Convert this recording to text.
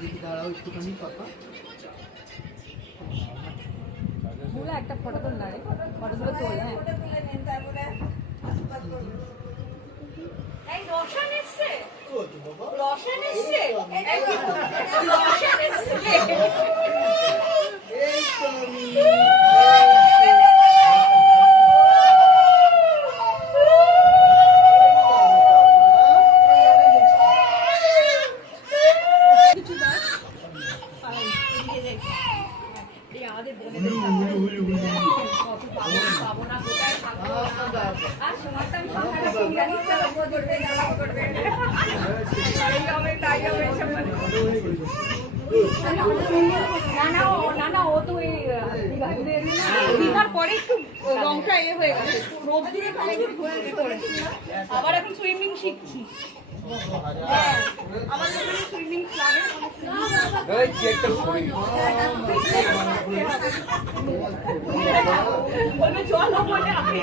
দেখি দাঁড়াও একটুখানি পাপা। একটা ফটো তোল না রে, ফটোগুলো তোল। হ্যাঁ রোশন এসছে, রোশন এসছে, রোশন এসছে। এই তো পরে একটু রংটা এ হয়ে গেছে, রোদ দিয়ে আবার এখন সুইমিং শিখছি। আমাদের সুইমিং ক্লাবে বলবে চলো বলে আপনি